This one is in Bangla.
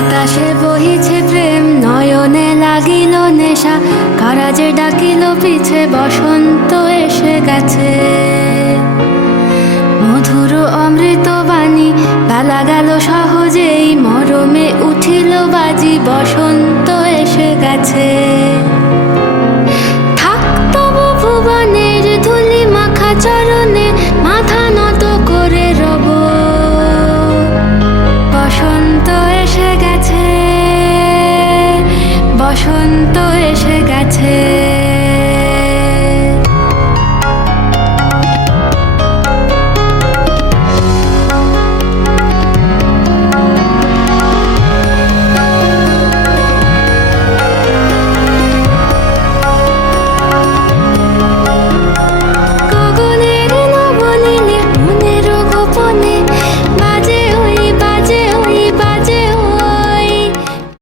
বাতাসে বহিছে প্রেম, নয়নে লাগিল নেশা, কারা যে ডাকিল পিছে, বসন্ত এসে গেছে। মধুর অমৃত বাণী, বেলা গেল সহজেই, মরমে উঠিল বাজি, বসন্ত এসে গেছে। থাক তবু ভুবনের ধুলি মাখা চরণে, মাথা নত করে রব, বসন্ত এসে গেছে, বসন্ত এসে গেছে।